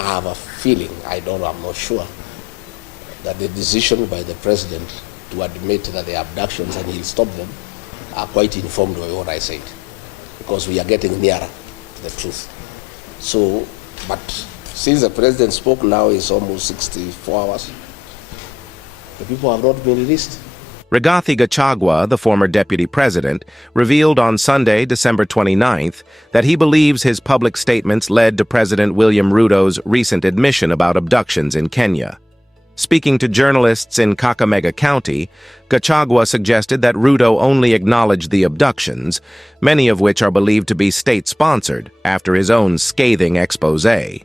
I have a feeling, I'm not sure, that the decision by the president to admit that the abductions and he'll stop them are quite informed by what I said, because we are getting nearer to the truth. So, but since the president spoke, now is almost 64 hours. The people have not been released. Rigathi Gachagua, the former deputy president, revealed on Sunday, December 29th, that he believes his public statements led to President William Ruto's recent admission about abductions in Kenya. Speaking to journalists in Kakamega County, Gachagua suggested that Ruto only acknowledged the abductions, many of which are believed to be state-sponsored, after his own scathing exposé.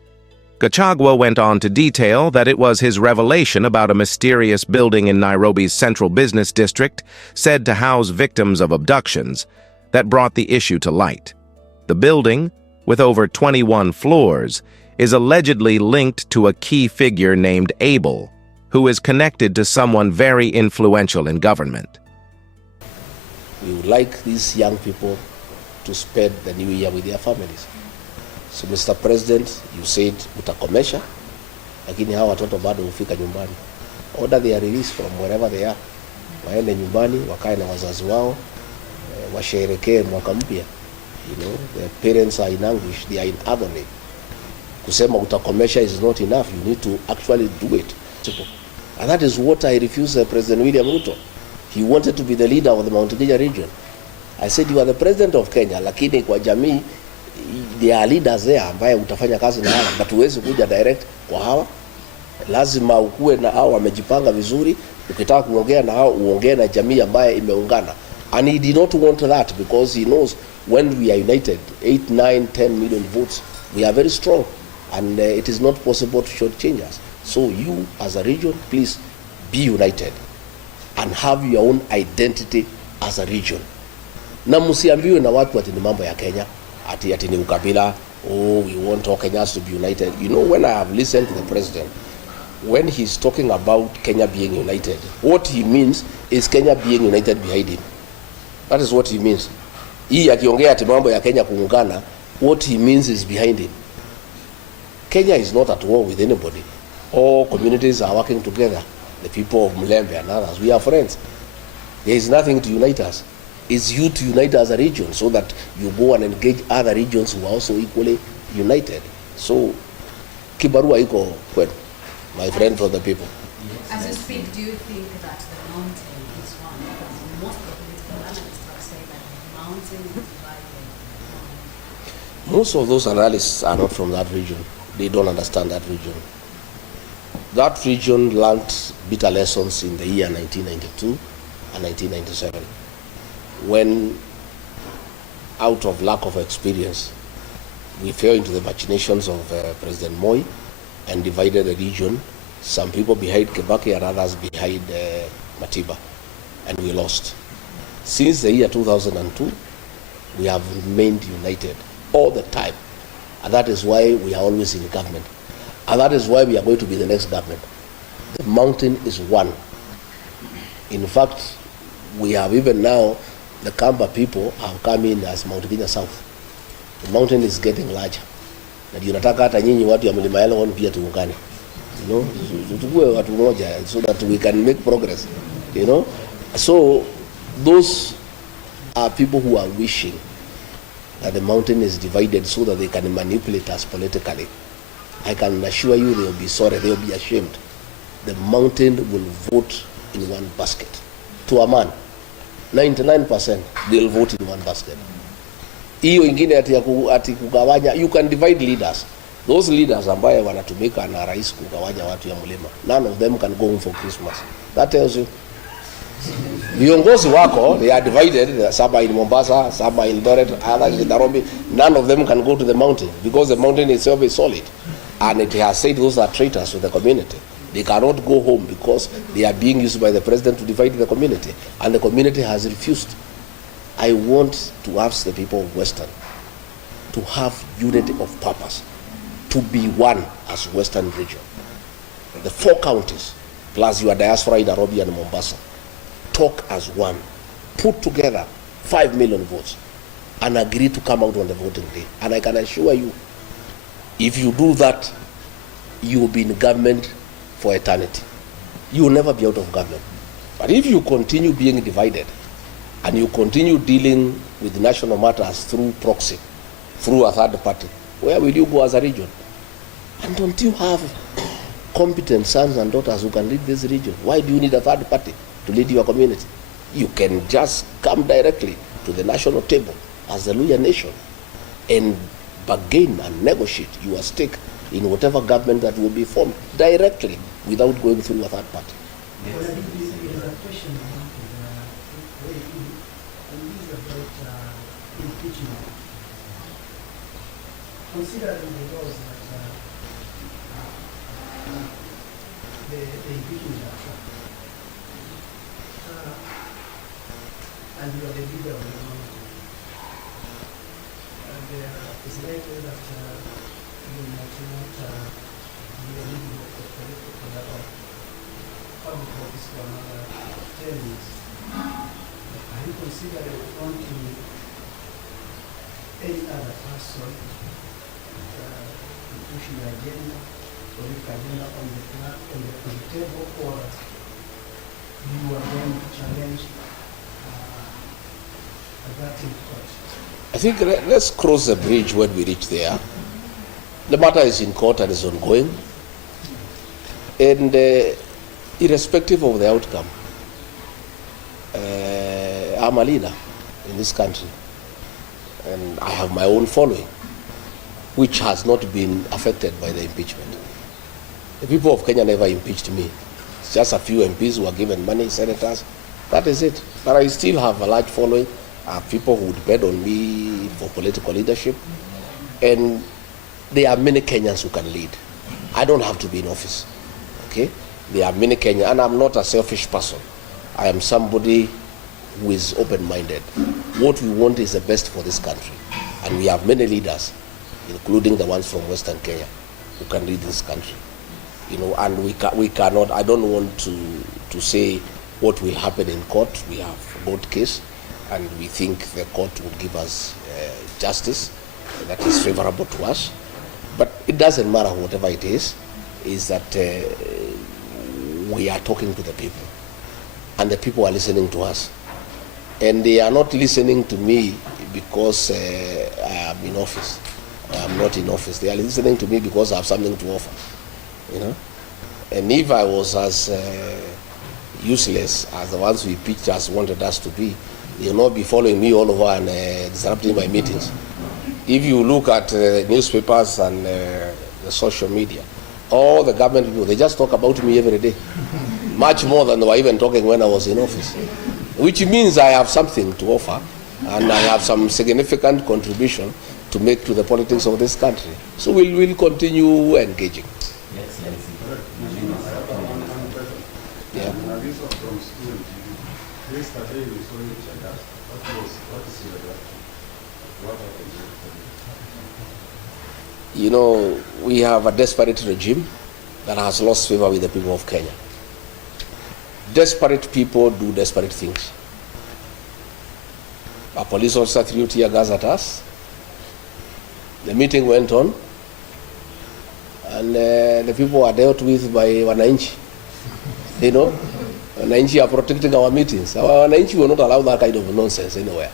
Gachagua went on to detail that it was his revelation about a mysterious building in Nairobi's central business district said to house victims of abductions that brought the issue to light. The building, with over 21 floors, is allegedly linked to a key figure named Abel, who is connected to someone very influential in government. We would like these young people to spend the new year with their families. So Mr. President, you said utakomesha, lakini hawa watoto bado hufika nyumbani. Order their release from wherever they are. Waende nyumbani, wakae na wazazi wao, washerekee mwaka mpya. You know, their parents are in anguish, they are in agony. Kusema utakomesha is not enough. You need to actually do it. And that is what I refused President William Ruto. He wanted to be the leader of the Mount Kenya region. I said, you are the president of Kenya, lakini kwa jamii, there are leaders there ambaye utafanya kazi na hawa, but huwezi kuja direct kwa hawa. Lazima ukue na hawa wamejipanga vizuri. Ukitaka kuongea na hawa, uongee na jamii ambaye imeungana. And he did not want that, because he knows when we are united, 8, 9, 10 million votes, we are very strong, and it is not possible to shortchange us. So you, as a region, please be united and have your own identity as a region. Na msiambiwe na watu ati ni mambo ya Kenya, ati ni ukabila, oh, we want all Kenyans to be united. You know, when I have listened to the president, when he's talking about Kenya being united, what he means is Kenya being united behind him. That is what he means. Hii akiongea ati mambo ya Kenya kuungana, what he means is behind him. Kenya is not at war with anybody. All communities are working together. The people of Mulembe and others, we are friends. There is nothing to unite us. It's you to unite as a region, so that you go and engage other regions who are also equally united. So, kibarua iko kwenu, my friend from the people. As you speak, do you think that the mountain is one? Because most of the political analysts have said that the mountain is divided. Most of those analysts are not from that region. They don't understand that region. That region learned bitter lessons in the year 1992 and 1997, when, out of lack of experience, we fell into the machinations of President Moi and divided the region, some people behind Kibaki and others behind Matiba, and we lost. Since the year 2002, we have remained united all the time, and that is why we are always in government. And that is why we are going to be the next government. The mountain is one. In fact, we have even now, the Kamba people have come in as Mount Kenya South. The mountain is getting larger. Na tunataka hata nyinyi watu ya Mlima Elgon pia tuungane. You know, tukue watu moja, so that we can make progress. You know, so those are people who are wishing that the mountain is divided so that they can manipulate us politically. I can assure you they will be sorry, they will be ashamed. The mountain will vote in one basket. To a man, 99% they'll vote in one basket. Hiyo ingine ati kugawanya, you can divide leaders. Those leaders ambaye wanatumika na rais kugawanya watu ya mlima, none of them can go home for Christmas. That tells you. Viongozi wako, they are divided, some are in Mombasa, some are in Eldoret, others in Nairobi. None of them can go to the mountain, because the mountain itself is solid. And it has said those are traitors to the community. They cannot go home because they are being used by the president to divide the community. And the community has refused. I want to ask the people of Western to have unity of purpose, to be one as Western region. The 4 counties, plus your diaspora in Nairobi and Mombasa, talk as one. Put together 5 million votes and agree to come out on the voting day. And I can assure you, if you do that, you will be in government for eternity. You will never be out of government. But if you continue being divided and you continue dealing with national matters through proxy, through a third party, where will you go as a region? And don't you have competent sons and daughters who can lead this region? Why do you need a third party to lead your community? You can just come directly to the national table as the Luhya nation and bargain and negotiate your stake in whatever government that will be formed directly without going through a third party. There is a question about impeachment. Considering the laws that the impeachment are and you are the leader of the mountain, there is likely that you might not be eligible for political public office for another 10 years. Are you considering wanting any other person to push your agenda or your agenda on the table, or you are going to challenge that in court? I think let's cross the bridge when we reach there. The matter is in court and is ongoing. And irrespective of the outcome, I'm a leader in this country. And I have my own following, which has not been affected by the impeachment. The people of Kenya never impeached me. It's just a few MPs who are given money, senators. That is it. But I still have a large following. I have people who depend on me for political leadership. And there are many Kenyans who can lead. I don't have to be in office. Okay? There are many Kenyans, and I'm not a selfish person. I am somebody who is open-minded. What we want is the best for this country. And we have many leaders, including the ones from Western Kenya, who can lead this country. You know, and we cannot, I don't want to say what will happen in court. We have a court case, and we think the court will give us justice that is favorable to us. But it doesn't matter whatever it is that we are talking to the people, and the people are listening to us. And they are not listening to me because I am in office. I am not in office. They are listening to me because I have something to offer. You know? And if I was as useless as the ones who impeached us wanted us to be, they will not be following me all over and disrupting my meetings. If you look at newspapers and the social media, all the government people, they just talk about me every day. Much more than they were even talking when I was in office. Which means I have something to offer, and I have some significant contribution to make to the politics of this country. So we'll continue engaging. Yes. Yeah. You know, we have a desperate regime that has lost favor with the people of Kenya. Desperate people do desperate things. A police officer threw tear gas at us. The meeting went on, and the people were dealt with by Wananchi. You know, Wananchi are protecting our meetings. Our Wananchi will not allow that kind of nonsense anywhere.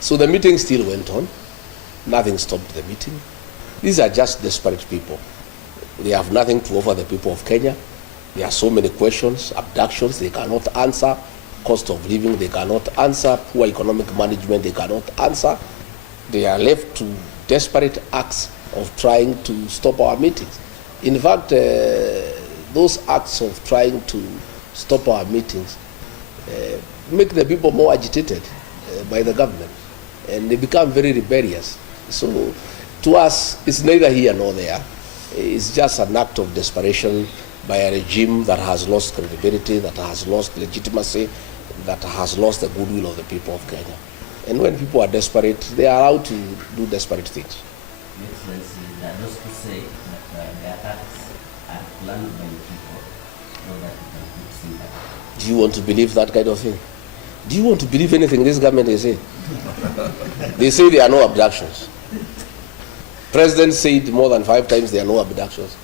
So the meeting still went on. Nothing stopped the meeting. These are just desperate people. They have nothing to offer the people of Kenya. There are so many questions, abductions they cannot answer, cost of living they cannot answer, poor economic management they cannot answer. They are left to desperate acts of trying to stop our meetings. In fact, those acts of trying to stop our meetings make the people more agitated by the government, and they become very rebellious. So to us, it's neither here nor there. It's just an act of desperation by a regime that has lost credibility, that has lost legitimacy, that has lost the goodwill of the people of Kenya. And when people are desperate, they are allowed to do desperate things. Excellency, there are those who say that the attacks are planned by the people so that you can see that. Do you want to believe that kind of thing? Do you want to believe anything this government is saying? They say there are no abductions. President said more than 5 times there are no abductions.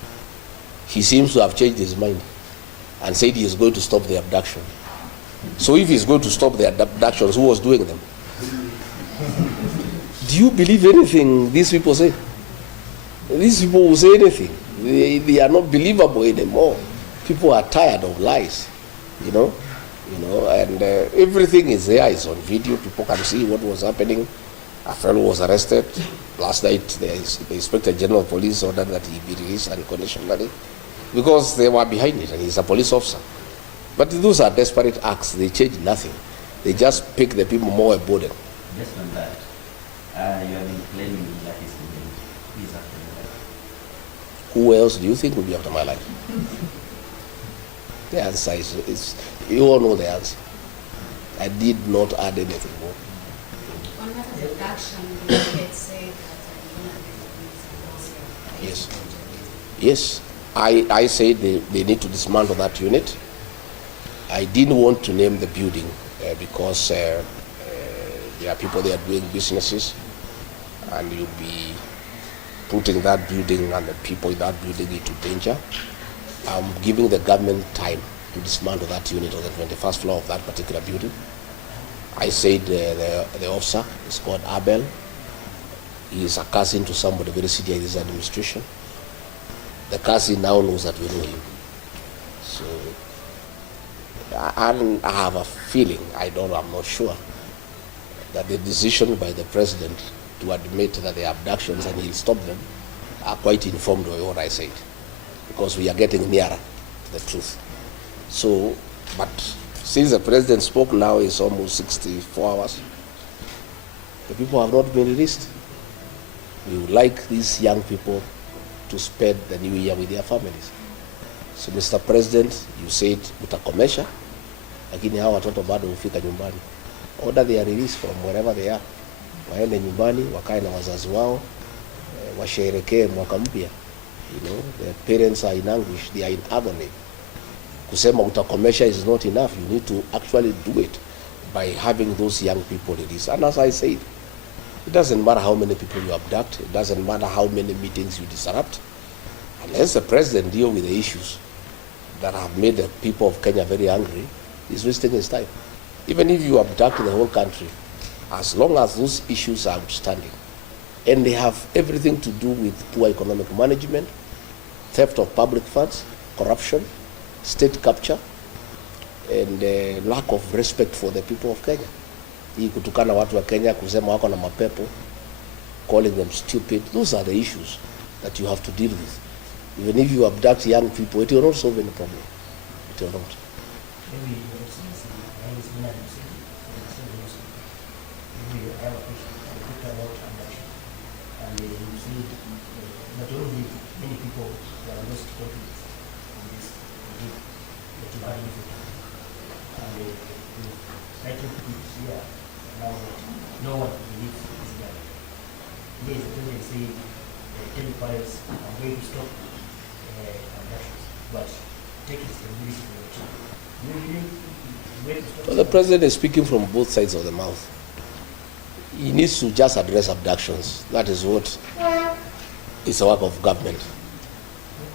he seems to have changed his mind and said he is going to stop the abduction. So if he's going to stop the abductions, who was doing them? Do you believe anything these people say? These people will say anything. They are not believable anymore. People are tired of lies, you know, and everything is there. It's on video. People can see what was happening. A fellow was arrested last night. The Inspector General of Police ordered that he be released unconditionally because they were behind it, and he's a police officer. But those are desperate acts. They change nothing. They just pick the people more a burden. Just on that, you have been claiming that he's after your life. Who else do you think will be after my life? The answer is you all know the answer. I did not add anything more. On matters of action, you had said that Yes. Yes. I said they need to dismantle that unit. I didn't want to name the building because there are people there doing businesses, and you'll be putting that building and the people in that building into danger. I'm giving the government time to dismantle that unit on the 21st floor of that particular building. I said the officer is called Abel. He is a cousin to somebody very senior in this administration. The cousin now knows that we know him. So I have a feeling, I'm not sure, that the decision by the president to admit that the abductions and he'll stop them are quite informed by what I said, because we are getting nearer to the truth. So, but since the president spoke now, it's almost 64 hours. The people have not been released. We would like these young people to spend the new year with their families. So, Mr. President, you said utakomesha, lakini hawa watoto bado hufika nyumbani. Order their release from wherever they are. Waende nyumbani, wakae na wazazi wao, washerekee mwaka mpya. You know, the parents are in anguish, they are in agony. Kusema utakomesha is not enough. You need to actually do it by having those young people released. And as I said, it doesn't matter how many people you abduct, it doesn't matter how many meetings you disrupt, unless the president deal with the issues that have made the people of Kenya very angry, he's wasting his time. Even if you abduct the whole country, as long as those issues are outstanding, and they have everything to do with poor economic management, theft of public funds, corruption, state capture, and lack of respect for the people of Kenya. Hii kutukana watu wa Kenya, kusema wako na mapepo, calling them stupid, those are the issues that you have to deal with. Even if you abduct young people, it will not solve any problem. It will not. Many people were lost confidence in this regime that you had with it. And I think it's here now that no one believes this guy. Yes, the president said, tell the parents, I'm going to stop abductions, but take responsibility for your children. Do you believe the way to stop? So the president is speaking from both sides of the mouth. He needs to just address abductions. That is what is the work of government.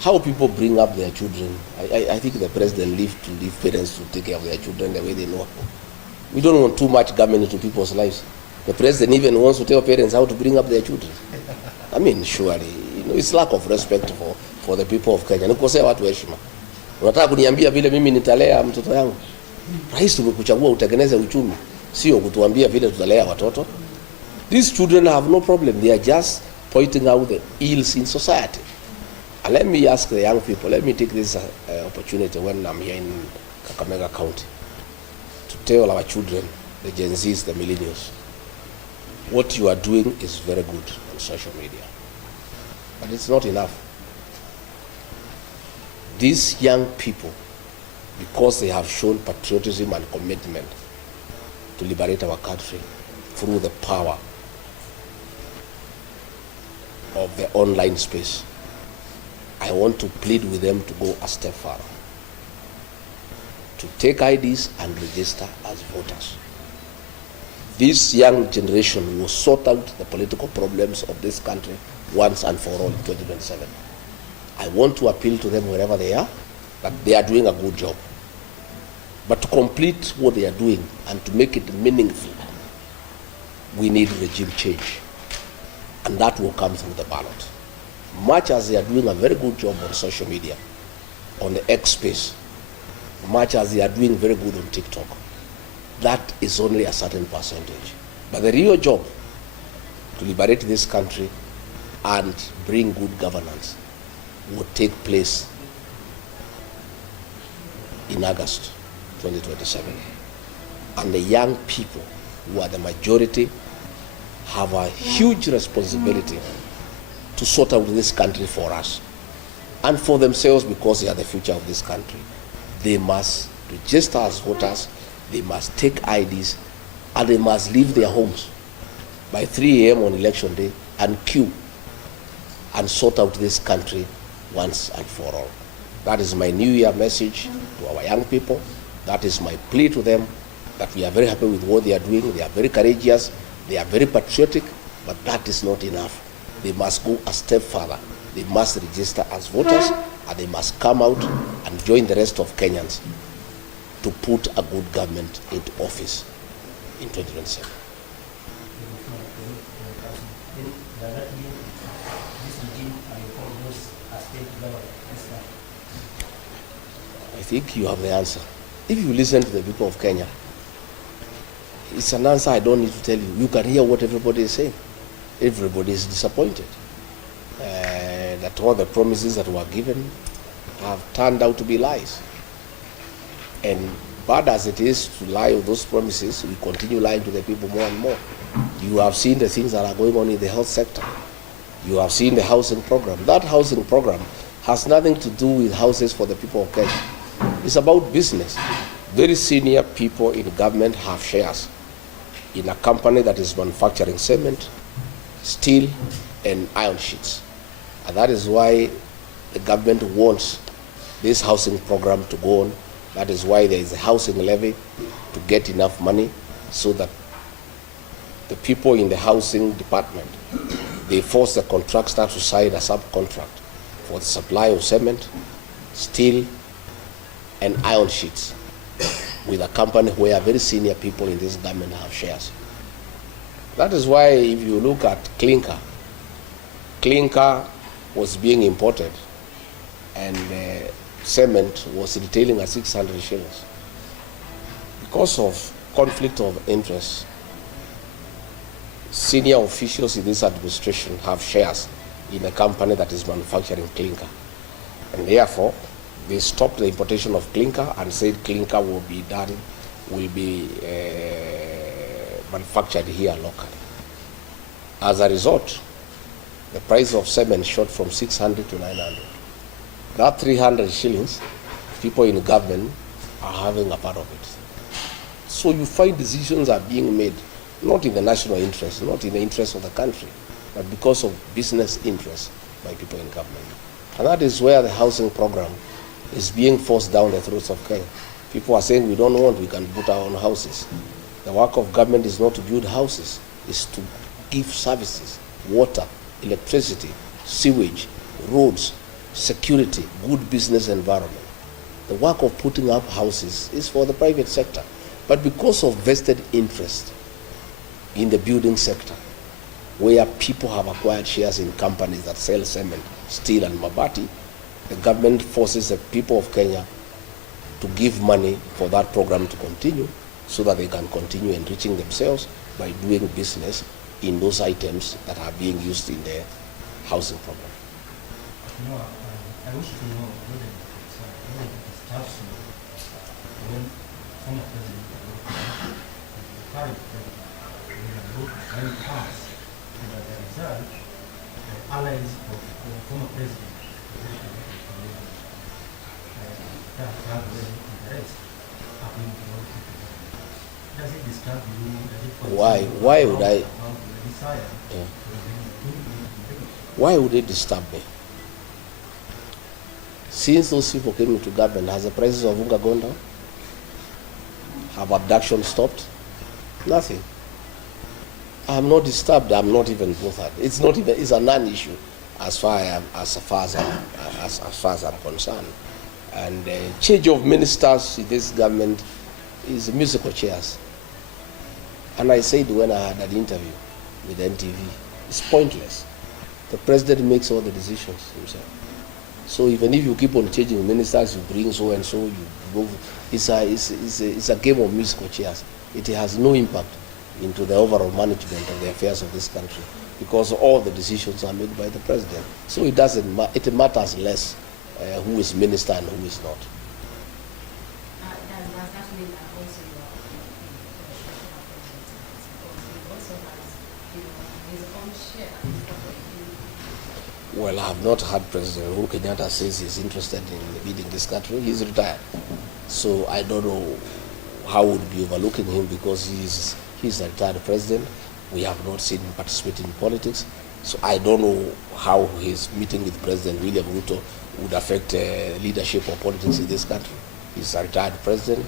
How people bring up their children, I think the president leave parents to take care of their children the way they know. We don't want too much government into people's lives. The president even wants to tell parents how to bring up their children. I mean, surely, it's lack of respect for the people of Kenya. Nikosea watu heshima. Unataka kuniambia vile mimi nitalea mtoto yangu? Rais tumekuchagua utengeneze uchumi, sio kutuambia vile tutalea watoto. These children have no problem. They are just pointing out the ills in society. And let me ask the young people, let me take this opportunity when I'm here in Kakamega County to tell our children, the Gen Zs, the millennials, what you are doing is very good on social media. But it's not enough. These young people, because they have shown patriotism and commitment to liberate our country through the power of the online space, I want to plead with them to go a step further, to take IDs and register as voters. This young generation will sort out the political problems of this country once and for all in 2027. I want to appeal to them wherever they are, that they are doing a good job. But to complete what they are doing and to make it meaningful, we need regime change. And that will come through the ballot. Much as they are doing a very good job on social media, on the X space, much as they are doing very good on TikTok, that is only a certain percentage. But the real job to liberate this country and bring good governance will take place in August 2027. And the young people, who are the majority, have a huge responsibility to sort out this country for us and for themselves, because they are the future of this country. They must register as voters, they must take IDs, and they must leave their homes by 3 a.m. on election day and queue and sort out this country once and for all. That is my New Year message to our young people. That is my plea to them, that we are very happy with what they are doing. They are very courageous, they are very patriotic, but that is not enough. They must go a step further. They must register as voters, and they must come out and join the rest of Kenyans to put a good government into office in 2027. I think you have the answer. If you listen to the people of Kenya, it's an answer I don't need to tell you. You can hear what everybody is saying. Everybody is disappointed that all the promises that were given have turned out to be lies. And bad as it is to lie on those promises, we continue lying to the people more and more. You have seen the things that are going on in the health sector. You have seen the housing program. That housing program has nothing to do with houses for the people of Kenya. It's about business. Very senior people in government have shares in a company that is manufacturing cement, steel, and iron sheets. And that is why the government wants this housing program to go on. That is why there is a housing levy to get enough money so that the people in the housing department, they force the contractor to sign a subcontract for the supply of cement, steel, and iron sheets with a company where very senior people in this government have shares. That is why if you look at clinker was being imported and cement was retailing at 600 shillings. Because of conflict of interest, senior officials in this administration have shares in a company that is manufacturing clinker. And therefore, they stopped the importation of clinker and said clinker will be manufactured here locally. As a result, the price of cement shot from 600 to 900. That 300 shillings, people in government are having a part of it. So you find decisions are being made, not in the national interest, not in the interest of the country, but because of business interests by people in government. And that is where the housing program is being forced down the throats of Kenya. People are saying we don't want, we can put our own houses. The work of government is not to build houses, it's to give services, water, electricity, sewage, roads, security, good business environment. The work of putting up houses is for the private sector. But because of vested interest in the building sector, where people have acquired shares in companies that sell cement, steel, and mabati, the government forces the people of Kenya to give money for that program to continue so that they can continue enriching themselves by doing business in those items that are being used in the housing program. No, I wish to know whether it disturbs you when former president, the current president, when it comes, and as a result, the allies of the former president, that have the rest are being brought into that. Does it disturb you? Does it Why would I? Desire Yeah. Why would it disturb me? Since those people came into government, has the prices of unga gone down? Have abduction stopped? Nothing. I'm not disturbed. I'm not even bothered. It's a non-issue. as far as I'm concerned. And change of ministers in this government is musical chairs. And I said when I had an interview with NTV, it's pointless. The president makes all the decisions himself. So even if you keep on changing ministers, you bring so and so, you move. It's a game of musical chairs. It has no impact into the overall management of the affairs of this country, because all the decisions are made by the president. So it doesn't it matters less who is minister and who is not. Does that mean that also you are because he also has, his own share in what Well, I have not heard President Uhuru Kenyatta says he's interested in leading this country. He's retired. So I don't know how would be overlooking him, because he's a retired president. We have not seen him participate in politics. So I don't know how his meeting with President William Ruto would affect leadership or politics in this country. He's a retired president,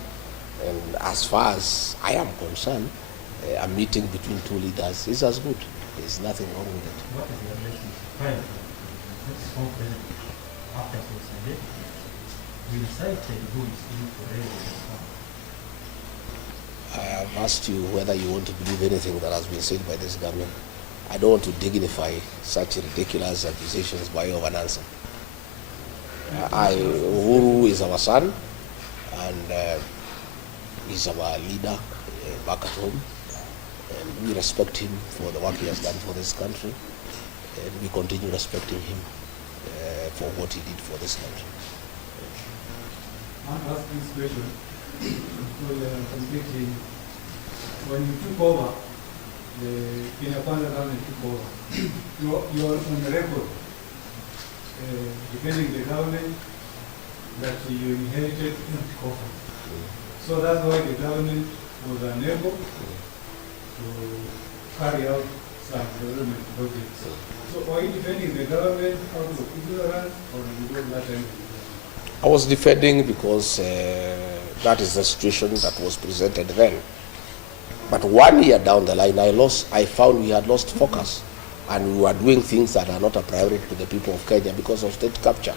and as far as I am concerned, a meeting between two leaders is as good. There's nothing wrong with it. What is your relationship prior to this whole president after his identity? We cited who is in for this one. I have asked you whether you want to believe anything that has been said by this government. I don't want to dignify such ridiculous accusations by way of an answer. Uhuru is our son, and he's our leader back at home, and we respect him for the work he has done for this country, and we continue respecting him for what he did for this country. I want to ask this question because completely, when you took over, the Kenya Kwanza government took over, you're on the record defending the government that you inherited empty coffers. So that's why the government was unable to carry out some development projects. So are you defending the government out of ignorance, or did you do that time? I was defending because that is the situation that was presented then. But 1 year down the line, I found we had lost focus, and we were doing things that are not a priority to the people of Kenya because of state capture.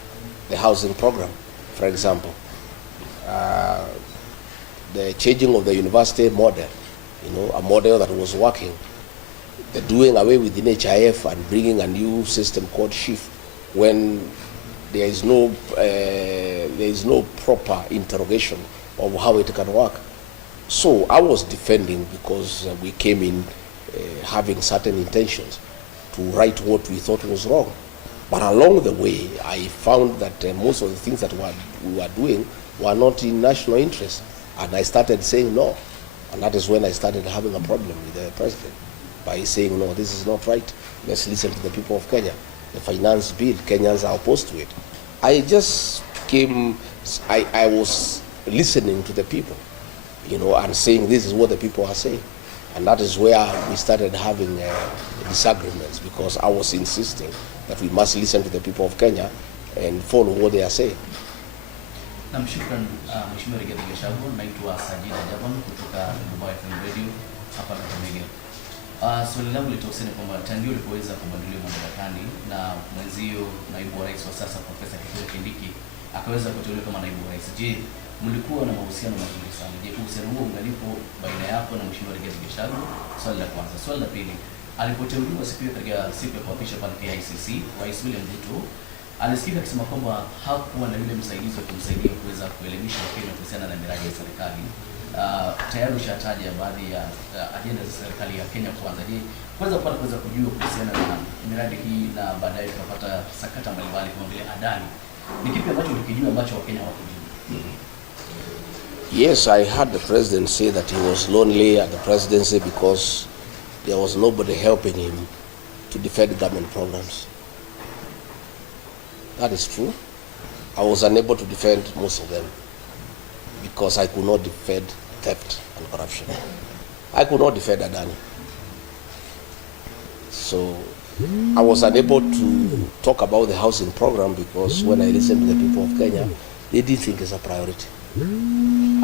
The housing program, for example, the changing of the university model, a model that was working, the doing away with the NHIF and bringing a new system called SHIF, when there is no proper interrogation of how it can work. So I was defending because we came in having certain intentions to right what we thought was wrong. But along the way, I found that most of the things that we were doing were not in national interest. And I started saying no. And that is when I started having a problem with the president, by saying, no, this is not right. Let's listen to the people of Kenya. The finance bill, Kenyans are opposed to it. I just I was listening to the people, and saying this is what the people are saying. And that is where we started having disagreements, because I was insisting that we must listen to the people of Kenya and follow what they are saying. Namshukran Mheshimiwa Rigathi Gachagua, naitwa Sajida Jaban kutoka Dubai FM Radio hapa Kakamega. Swali langu litahusiana kwamba tangu ulipoweza kubadilika madarakani na mwenzio naibu wa rais wa sasa Profesa Kithure Kindiki akaweza kuteuliwa kama naibu wa rais, je, mlikuwa na mahusiano mazuri sana? Je, uhusiano huo ungalipo baina yako na Mheshimiwa Rigathi Gachagua? Swali la kwanza. Swali la pili, alipoteuliwa katika siku ya kuapishwa pale KICC, Rais William Ruto alisikika akisema kwamba hakuwa na yule msaidizi wa kumsaidia kuweza kuelimisha Wakenya kuhusiana na miradi ya serikali. Tayari ushataja baadhi ya ajenda za serikali ya Kenya Kwanza. Je, kuweza kujua kuhusiana na miradi hii na baadaye tukapata sakata mbalimbali kama vile Adani, ni kipi ambacho ulikijua ambacho Wakenya hawakujua? Yes, I heard the president say that he was lonely at the presidency because there was nobody helping him to defend government programs. That is true. I was unable to defend most of them because I could not defend theft and corruption. I could not defend Adani. So I was unable to talk about the housing program because when I listened to the people of Kenya, they didn't think it's a priority.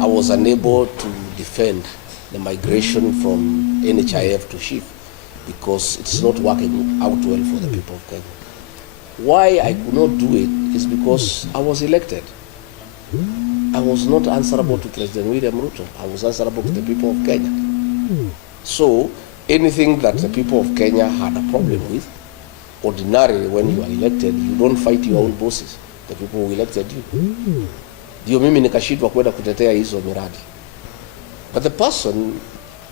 I was unable to defend the migration from NHIF to SHIF because it's not working out well for the people of Kenya. Why I could not do it is because I was elected. I was not answerable to President William Ruto. I was answerable to the people of Kenya. So anything that the people of Kenya had a problem with, ordinarily when you are elected, you don't fight your own bosses, the people who elected you. Ndio mimi nikashindwa kwenda kutetea hizo miradi. But the person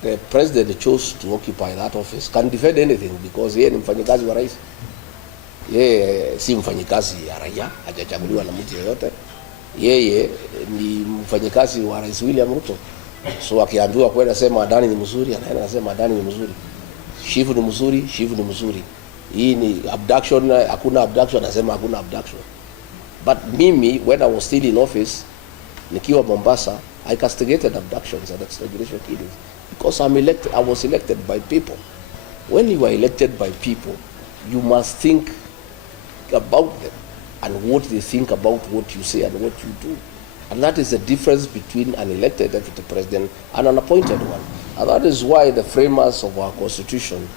the president chose to occupy that office can defend anything because yeye ni mfanyikazi wa rais. Yeye si mfanyikazi ya raia, hajachaguliwa na mtu yeyote. Yeye ni mfanyikazi wa Rais William Ruto. So akiambiwa kwenda sema Adani ni mzuri, anaenda anasema Adani ni mzuri. Shivu ni mzuri, Shivu ni mzuri. Hii ni abduction, hakuna abduction, anasema hakuna abduction. But mimi, when I was still in office, nikiwa Mombasa, I castigated abductions and extrajudicial killings because I was elected by people. When you are elected by people, you must think about them and what they think about what you say and what you do. And that is the difference between an elected deputy president and an appointed one. And that is why the framers of our constitution,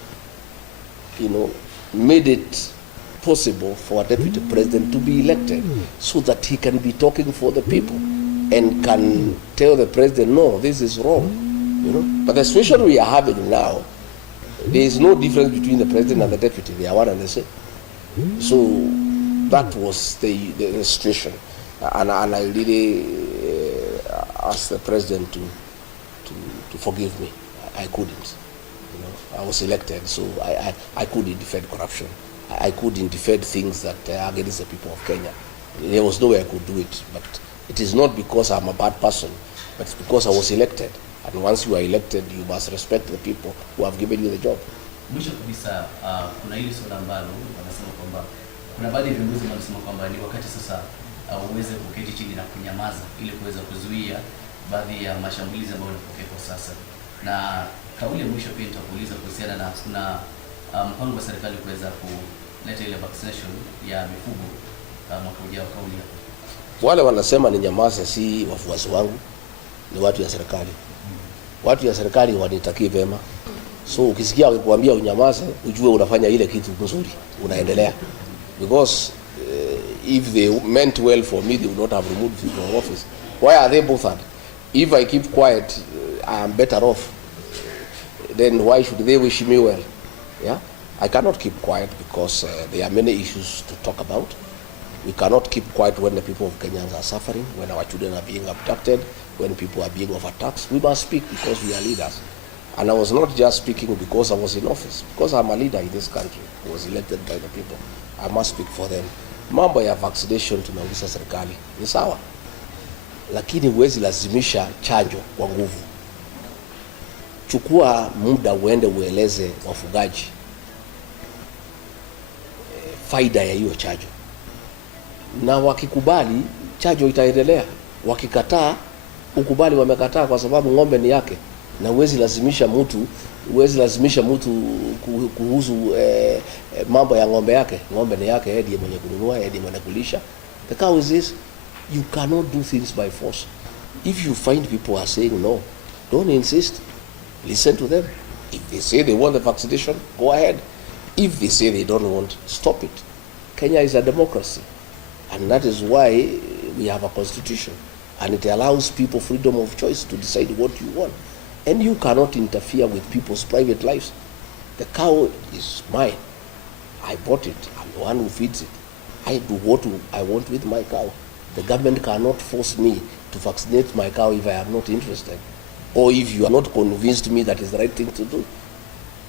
made it possible for a deputy president to be elected so that he can be talking for the people and can tell the president, no, this is wrong. But the situation we are having now, there is no difference between the president and the deputy. They are one and the same. So that was the situation. And I really asked the president to forgive me. I couldn't. I was elected, so I couldn't defend corruption. I couldn't defend things that are against the people of Kenya. There was no way I could do it. But it is not because I'm a bad person, but it's because I was elected. And once you are elected, you must respect the people who have given you the job. Mwisho kabisa, kuna hili swala ambalo wanasema kwamba kuna baadhi ya viongozi wanasema kwamba ni wakati sasa uweze kuketi chini na kunyamaza ili kuweza kuzuia baadhi ya mashambulizi ambayo yanatokea kwa sasa. Na kauli ya mwisho pia nitakuuliza kuhusiana na kuna mpango wa serikali kuweza kuleta ile vaccination ya mifugo mwaka ujao. Kauli yako. Wale wanasema ni nyamaza si wafuasi wangu, ni watu ya serikali. Watu ya serikali wanitakie vema. So ukisikia wakikwambia unyamaze, ujue unafanya ile kitu nzuri, unaendelea. Because if they meant well for me, they would not have removed me from office. Why are they bothered? If I keep quiet, I am better off. Then why should they wish me well? Yeah, I cannot keep quiet because there are many issues to talk about. We cannot keep quiet when the people of Kenya are suffering, when our children are being abducted, when people are being overtaxed. We must speak because we are leaders. And I was not just speaking because I was in office, because I'm a leader in this country. I was elected by the people. I must speak for them. Mambo ya vaccination tunauliza serikali ni sawa, lakini huwezi lazimisha chanjo kwa nguvu. Chukua muda uende ueleze wafugaji faida ya hiyo chanjo, na wakikubali chanjo itaendelea. Wakikataa, ukubali wamekataa kwa sababu ng'ombe ni yake, na huwezi lazimisha mtu kuhusu mambo ya ng'ombe yake. Ng'ombe ni yake, yeye ndiye mwenye kununua, yeye ndiye mwenye kulisha. The cow is this. You cannot do things by force. If you find people are saying no, don't insist. Listen to them. If they say they want the vaccination, go ahead. If they say they don't want, stop it. Kenya is a democracy, and that is why we have a constitution, and it allows people freedom of choice to decide what you want. And you cannot interfere with people's private lives. The cow is mine. I bought it. I'm the one who feeds it. I do what I want with my cow. The government cannot force me to vaccinate my cow if I am not interested, or if you are not convinced me that is the right thing to do.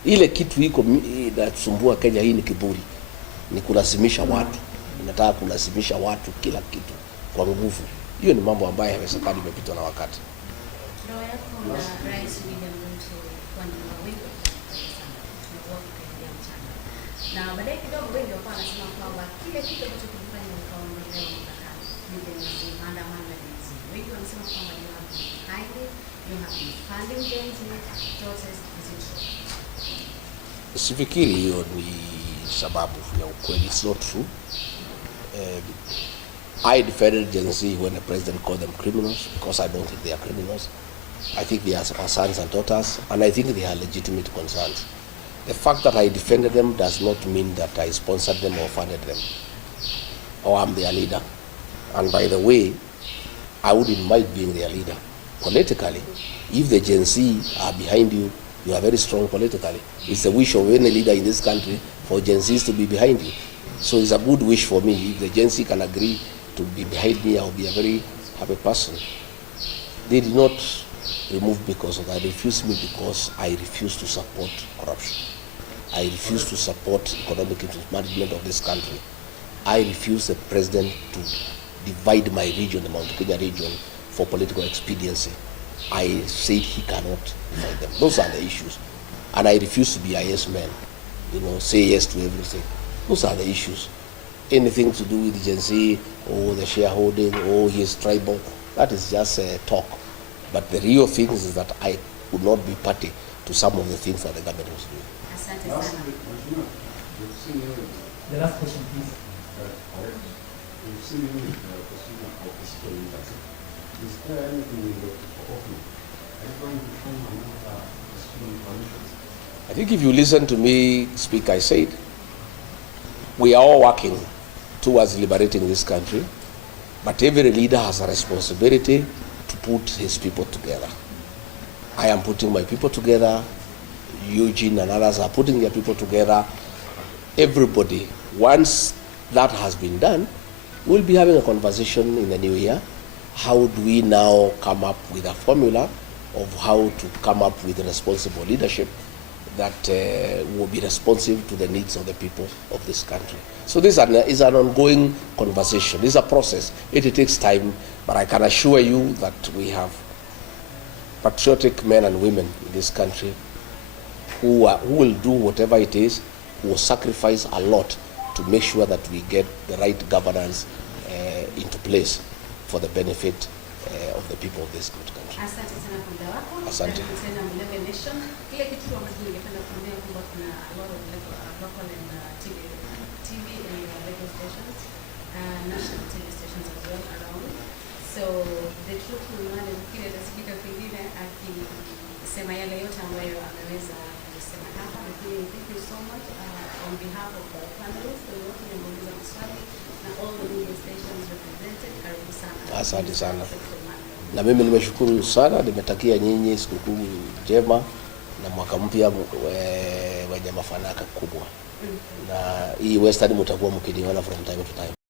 Ile kitu iko inasumbua Kenya hii ni kiburi. Ni kulazimisha watu. Inataka kulazimisha watu kila kitu kwa nguvu. Hiyo ni mambo ambayo yamesakadi imepitwa na wakati. Ndoa yako na Rais William Ruto kwa nini wengi tumekuwa tukiendelea mchana. Na baadaye kidogo wengi wakawa wanasema kwamba kile kitu ambacho kilifanya ukaondolewa madarakani ni maandamano ya Gen Z. Wengi wanasema kwamba you have been hiding, you have been funding Gen Z protest. Sifikiri hiyo ni sababu ya ukweli. It's not true. I defended Gen Z when the president called them criminals because I don't think they are criminals. I think they are our sons and daughters, and I think they are legitimate concerns. The fact that I defended them does not mean that I sponsored them or funded them. or I'm their leader. And by the way, I wouldn't mind being their leader politically. If the Gen Z are behind you, you are very strong politically. It's the wish of any leader in this country for Gen Zs to be behind you. So it's a good wish for me. If the Gen Z can agree to be behind me, I'll be a very happy person. They did not remove because of that. They refused me because I refuse to support corruption. I refuse to support economic management of this country. I refuse the president to divide my region, the Mount Kenya region, for political expediency. I said he cannot divide them. Those are the issues. And I refuse to be a yes man, say yes to everything. Those are the issues. Anything to do with Gen Z or the shareholding or his tribal, that is just talk. But the real thing is that I would not be party to some of the things that the government was doing. The last question, please. We've seen him pursuing of physical leadership. Is there anything in the offering? Are you going to form another physical coalition? I think if you listen to me speak, I said, we are all working towards liberating this country, but every leader has a responsibility to put his people together. I am putting my people together. Eugene and others are putting their people together. Everybody, once that has been done, we'll be having a conversation in the new year. How do we now come up with a formula of how to come up with responsible leadership that will be responsive to the needs of the people of this country? So this is an ongoing conversation. This is a process. It takes time, but I can assure you that we have patriotic men and women in this country who will do whatever it is, who will sacrifice a lot to make sure that we get the right governance into place for the benefit of the people of this good country. Asante sana kwa muda wako. Asante. Tena Mlele Nation. Kile kitu ambacho ningependa kuambia kwamba kuna a lot of local and TV and radio stations, national TV stations as well around. So the truth will not kile nasikika pengine akisema yale yote ambayo ameweza kusema hapa. Lakini thank you so much on behalf of the panelists and wote wameuliza maswali na all the media stations represented. Karibu sana. Asante sana. Na mimi nimeshukuru sana, nimetakia nyinyi sikukuu njema na mwaka mpya wenye mafanaka kubwa. Na hii Western mtakuwa mkiniona from time to time.